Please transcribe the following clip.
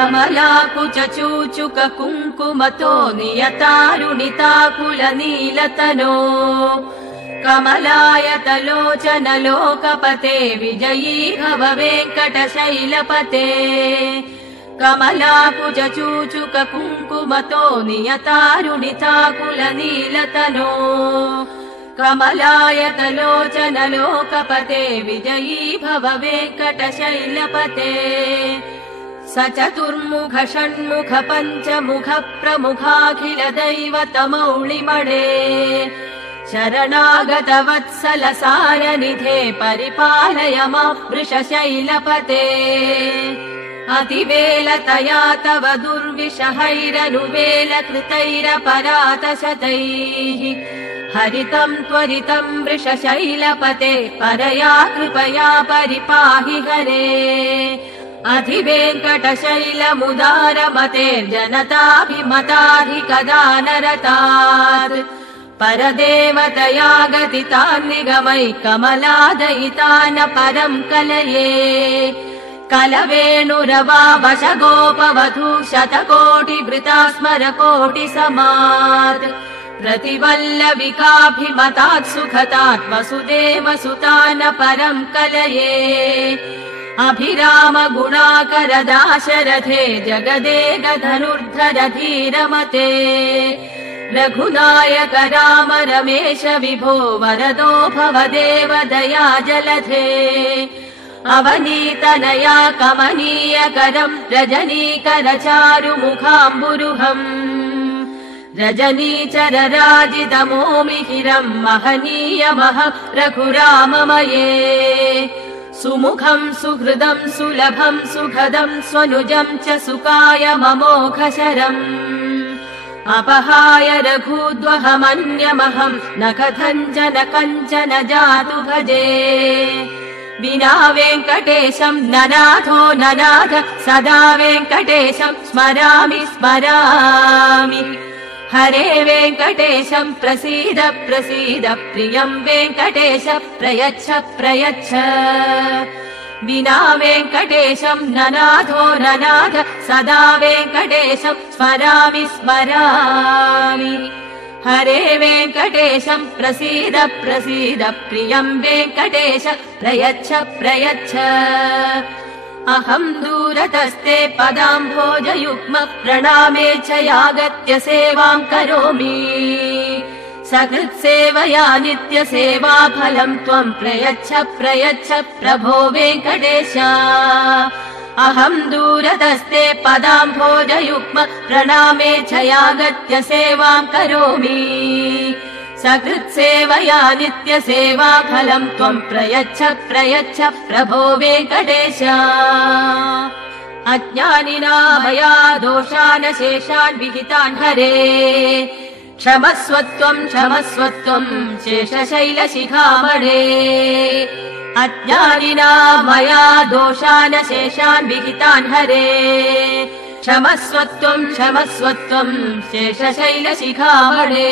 कमलाकुचूचुक कुङ्कुमतो नियतारुणिताकुलनीलतनो कमलायतलोचन लोकपते विजयी भव वेङ्कटशैलपते कमलाकुचूचुक कुङ्कुमतो नियतारुणिताकुलनीलतनो कमलायतलोचन लोकपते विजयी भव वेङ्कटशैलपते स चतुर्मुख षण्मुख पञ्चमुख प्रमुखाखिल दैवतमौलिमणे शरणागत वत्सल सारनिधे परिपालय मां वृषशैलपते अतिवेलतया तव दुर्विषहैरनुवेल कृतैरपरातशतैः हरितं त्वरितं वृषशैलपते परया कृपया परिपाहि हरे अधिवेङ्कटशैलमुदारमतेर्जनताभिमताधिकदानरतात् परदेवतया गतितान् निगमै कमलादयितान परं कलये कलवेणुरवावशगोपवधू शतकोटिवृता स्मरकोटिसमात् प्रतिवल्लविकाभिमतात् सुखतात् वसुदेवसुतान परं कलये अभिराम गुणाकर दाशरथे जगदेक धनुर्धर धीरमते रघुनायक राम रमेश विभो वरदो भवदेव दया जलधे अवनीतनया कमनीयकरं रजनीकर चारुमुखाम्बुरुहम् रजनीचरराजितमोमिहिरं महनीयमह रघुराममये सुमुखं सुहृदं सुलभं सुखदं स्वनुजं च सुकाय ममोघशरम् अपहाय रघूद्वहमन्यमहं न कथञ्चन कञ्चन जातु भजे विना वेङ्कटेशं ननाथो ननाथ सदा वेङ्कटेशं स्मरामि स्मरामि हरे वेङ्कटेशं प्रसीद प्रसीद प्रियं वेङ्कटेश प्रयच्छ प्रयच्छ विना वेङ्कटेशं ननाथो ननाथ सदा वेङ्कटेशं स्मरामि स्मरामि हरे वेङ्कटेशं प्रसीद प्रसीद प्रियं वेङ्कटेश प्रयच्छ प्रयच्छ अहं दूरतस्ते पदाम्भोजयुग्म प्रणामेच्छयागत्य सेवां करोमि सकृत्सेवया नित्यसेवाफलं त्वं प्रयच्छ प्रयच्छ प्रभो वेङ्कटेश अहं दूरतस्ते पदाम्भोजयुग्म प्रणामेच्छयागत्य सेवां करोमि सकृत्सेवया नित्यसेवाफलं त्वं प्रयच्छ प्रयच्छ प्रभो वेङ्कटेश अज्ञानिना मया दोषान् शेषान् विहितान् हरे क्षमस्वत्वं क्षमस्वत्वं शेषशैलशिखामणे अज्ञानिना मया दोषान् शेषान् विहितान् हरे क्षमस्वत्वं क्षमस्वत्वं शेषशैलशिखामणे